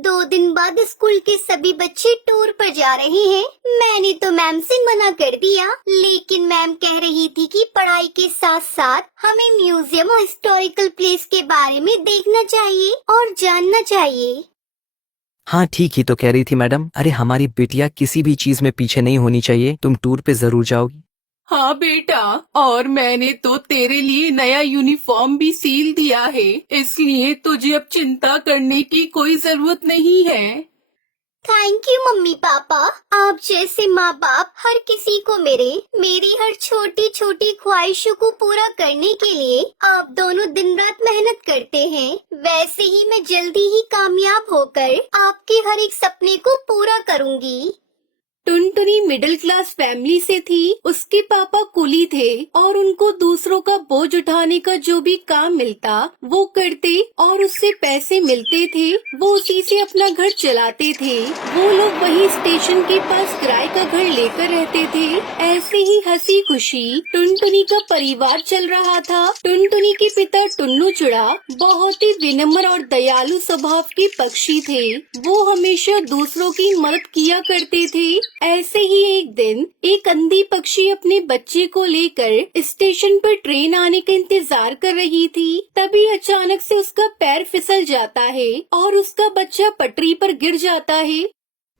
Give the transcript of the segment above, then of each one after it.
2 दिन बाद स्कूल के सभी बच्चे टूर पर जा रहे हैं। मैंने तो मैम से मना कर दिया, लेकिन मैम कह रही थी कि पढ़ाई के साथ साथ हमें म्यूजियम और हिस्टोरिकल प्लेस के बारे में देखना चाहिए और जानना चाहिए। हाँ ठीक ही तो कह रही थी मैडम। अरे हमारी बिटिया किसी भी चीज में पीछे नहीं होनी चाहिए। तुम टूर पे जरूर जाओगी। हाँ बेटा, और मैंने तो तेरे लिए नया यूनिफॉर्म भी सील दिया है, इसलिए तुझे अब चिंता करने की कोई जरूरत नहीं है। Thank you mummy papa. आप जैसे माँ बाप हर किसी को मेरी हर छोटी छोटी ख्वाहिशों को पूरा करने के लिए आप दोनों दिन रात मेहनत करते हैं। वैसे ही मैं जल्दी ही कामयाब होकर आपके हर एक सपने को पूरा करूँगी। टुनटुनी मिडिल क्लास फैमिली से थी। उसके पापा कुली थे और उनको दूसरों का बोझ उठाने का जो भी काम मिलता वो करते और उससे पैसे मिलते थे, वो उसी से अपना घर चलाते थे। वो लोग वही स्टेशन के पास किराए का घर लेकर रहते थे। ऐसे ही हंसी खुशी टुनटुनी का परिवार चल रहा था। टुनटुनी के पिता टुन्नू चुड़ा बहुत ही विनम्र और दयालु स्वभाव के पक्षी थे। वो हमेशा दूसरों की मदद किया करते थे। ऐसे ही एक दिन एक अंधी पक्षी अपने बच्चे को लेकर स्टेशन पर ट्रेन आने का इंतजार कर रही थी। तभी अचानक से उसका पैर फिसल जाता है और उसका बच्चा पटरी पर गिर जाता है।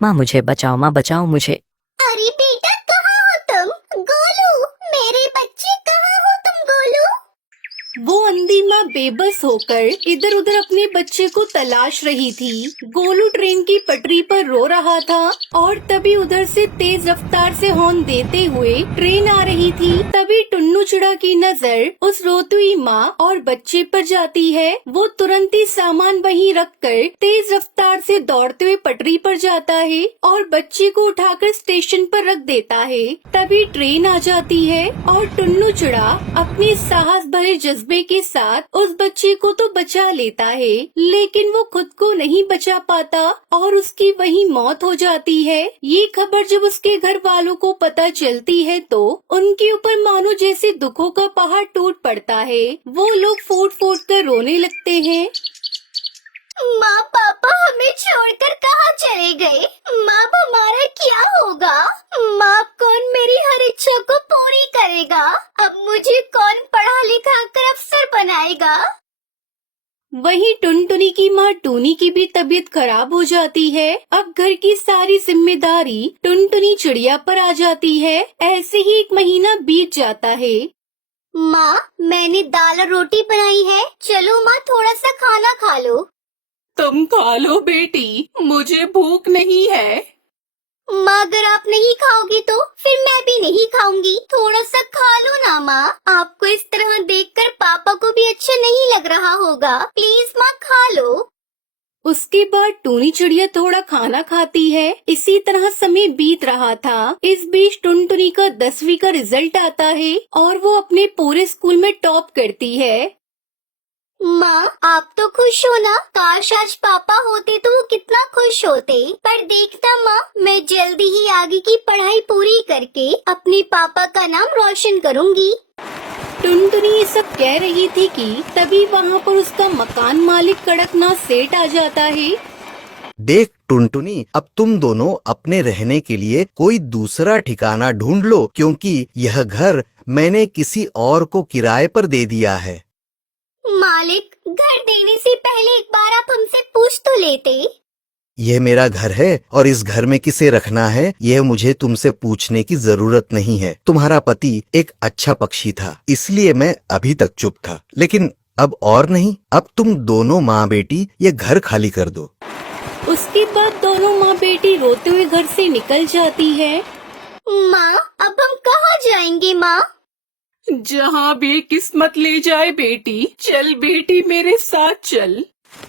माँ मुझे बचाओ, माँ बचाओ मुझे। अरे बेटा, कहाँ हो तुम? गोलू, मेरे बच्चे कहाँ हो तुम? गोलू। वो अंधी माँ बेबस होकर इधर उधर अपने बच्चे को तलाश रही थी। गोलू ट्रेन की पटरी पर रो रहा था और तभी उधर से तेज रफ्तार से हॉर्न देते हुए ट्रेन आ रही थी। तभी टुन्नू चुड़ा की नजर उस रोती हुई माँ और बच्चे पर जाती है। वो तुरंत ही सामान वहीं रखकर तेज रफ्तार से दौड़ते हुए पटरी पर जाता है और बच्चे को उठाकर स्टेशन पर रख देता है। तभी ट्रेन आ जाती है और टुन्नू चुड़ा अपने साहस भरे जज्बे के साथ उस बच्चे को तो बचा लेता है, लेकिन वो खुद को नहीं बचा पाता और उसकी वहीं मौत हो जाती है। ये खबर जब उसके घर वालों को पता चलती है तो उनके ऊपर मानो जैसे दुखों का पहाड़ टूट पड़ता है। वो लोग फूट फूट कर रोने लगते हैं। माँ पापा हमें छोड़कर कहाँ चले गए? माँ हमारा क्या होगा? माँ कौन मेरी हर इच्छा को पूरी करेगा? अब मुझे कौन पढ़ा लिखा कर अफसर बनाएगा? वहीं टुनटुनी की माँ टूनी की भी तबीयत खराब हो जाती है। अब घर की सारी जिम्मेदारी टुनटुनी चिड़िया पर आ जाती है। ऐसे ही 1 महीना बीत जाता है। माँ, मैंने दाल और रोटी बनाई है, चलो माँ थोड़ा सा खाना खा लो। तुम खा लो बेटी, मुझे भूख नहीं है। माँ अगर आप नहीं खाओगी तो फिर मैं भी नहीं खाऊंगी। थोड़ा सा खा लो ना माँ। आपको इस तरह देखकर पापा को भी अच्छा नहीं लग रहा होगा। प्लीज माँ खा लो। उसके बाद टूनी चिड़िया थोड़ा खाना खाती है। इसी तरह समय बीत रहा था। इस बीच टुनटुनी का 10वीं का रिजल्ट आता है और वो अपने पूरे स्कूल में टॉप करती है। माँ आप तो खुश हो ना? काश आज पापा होते तो वो कितना खुश होते। पर देखना माँ, मैं जल्दी ही आगे की पढ़ाई पूरी करके अपने पापा का नाम रोशन करूँगी। टुनटुनी ये सब कह रही थी कि तभी वहाँ पर उसका मकान मालिक कड़कनाथ सेठ आ जाता है। देख टुनटुनी, अब तुम दोनों अपने रहने के लिए कोई दूसरा ठिकाना ढूंढ लो, क्योंकि यह घर मैंने किसी और को किराए पर दे दिया है। मालिक, घर देने से पहले एक बार आप हमसे पूछ तो लेते। यह मेरा घर है और इस घर में किसे रखना है यह मुझे तुमसे पूछने की जरूरत नहीं है। तुम्हारा पति एक अच्छा पक्षी था, इसलिए मैं अभी तक चुप था, लेकिन अब और नहीं। अब तुम दोनों माँ बेटी ये घर खाली कर दो। उसके बाद दोनों माँ बेटी रोते हुए घर से निकल जाती है। माँ अब हम कहाँ जाएंगे माँ? जहाँ भी किस्मत ले जाए बेटी। चल बेटी मेरे साथ चल।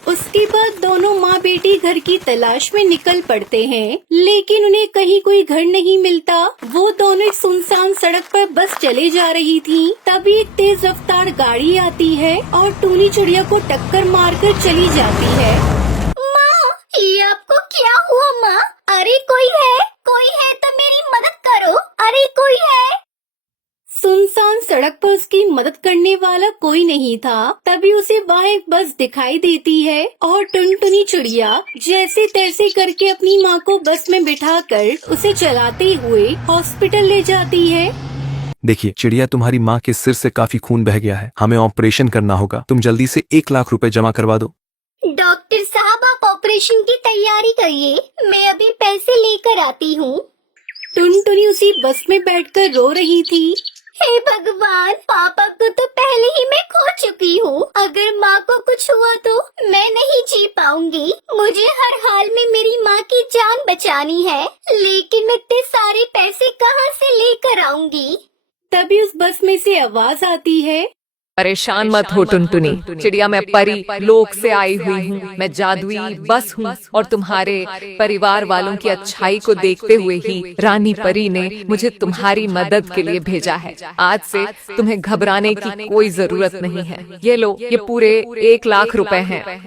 उसके बाद दोनों माँ बेटी घर की तलाश में निकल पड़ते हैं, लेकिन उन्हें कहीं कोई घर नहीं मिलता। वो दोनों एक सुनसान सड़क पर बस चले जा रही थी। तभी एक तेज रफ्तार गाड़ी आती है और टूनी चिड़िया को टक्कर मारकर चली जाती है। माँ, ये आपको क्या हुआ माँ? अरे कोई है तो मेरी मदद करो। अरे कोई है। सुनसान सड़क पर उसकी मदद करने वाला कोई नहीं था। तभी उसे वहाँ एक बस दिखाई देती है और टुनटुनी चिड़िया जैसे तैसे करके अपनी माँ को बस में बिठाकर उसे चलाते हुए हॉस्पिटल ले जाती है। देखिए चिड़िया, तुम्हारी माँ के सिर से काफी खून बह गया है, हमें ऑपरेशन करना होगा। तुम जल्दी से 1 लाख रुपए जमा करवा दो। डॉक्टर साहब, आप ऑपरेशन की तैयारी करिए, मैं अभी पैसे लेकर आती हूँ। टुनटुनी उसी बस में बैठकर रो रही थी। हे भगवान, पापा को तो पहले ही मैं खो चुकी हूँ। अगर माँ को कुछ हुआ तो मैं नहीं जी पाऊंगी। मुझे हर हाल में मेरी माँ की जान बचानी है, लेकिन मैं इतने सारे पैसे कहाँ से लेकर आऊंगी? तभी उस बस में से आवाज आती है, परेशान मत हो टुनटुनी चिड़िया, मैं परी लोक से आई हुई हूँ। मैं जादुई बस हूँ और तुम्हारे परिवार वालों की अच्छाई को देखते हुए ही रानी परी ने मुझे तुम्हारी मदद के लिए भेजा है। आज से तुम्हें घबराने की कोई जरूरत नहीं है। ये लो, ये पूरे 1 लाख रुपए हैं।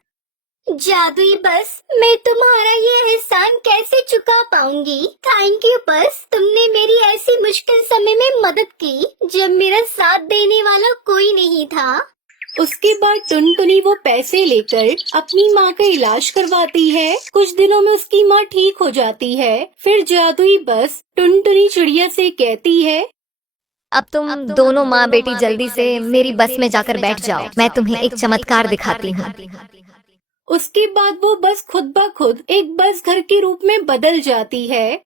जादुई बस, मैं तुम्हारा ये एहसान कैसे चुका पाऊंगी? थैंक यू बस, तुमने मेरी ऐसी मुश्किल समय में मदद की जब मेरा साथ देने वाला कोई नहीं था। उसके बाद टुनटुनी वो पैसे लेकर अपनी माँ का इलाज करवाती है। कुछ दिनों में उसकी माँ ठीक हो जाती है। फिर जादुई बस टुनटुनी चिड़िया से कहती है, अब तुम दोनों माँ बेटी जल्दी से मेरी बस में जाकर बैठ जाओ, मैं तुम्हें एक चमत्कार दिखाती हूँ। उसके बाद वो बस खुद ब खुद एक बस घर के रूप में बदल जाती है।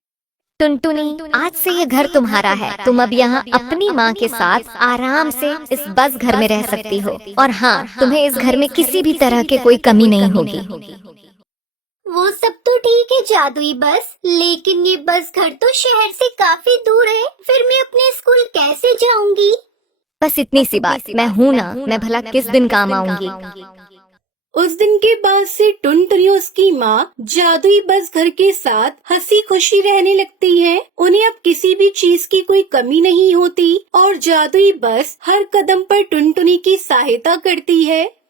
टुनटुनी, आज से ये घर तुम्हारा है। तुम अब यहाँ अपनी माँ के साथ आराम से इस बस घर में रह सकती हो। और हाँ, तुम्हें इस घर में किसी भी तरह की कोई कमी नहीं होगी। वो सब तो ठीक है जादुई बस, लेकिन ये बस घर तो शहर से काफी दूर है। फिर मैं अपने स्कूल कैसे जाऊंगी? बस इतनी सी बात, मैं हूँ ना, मैं भला किस दिन काम आऊंगी। उस दिन के बाद से टुनटुनी उसकी माँ जादुई बस घर के साथ हंसी खुशी रहने लगती है। उन्हें अब किसी भी चीज की कोई कमी नहीं होती और जादुई बस हर कदम पर टुनटुनी की सहायता करती है।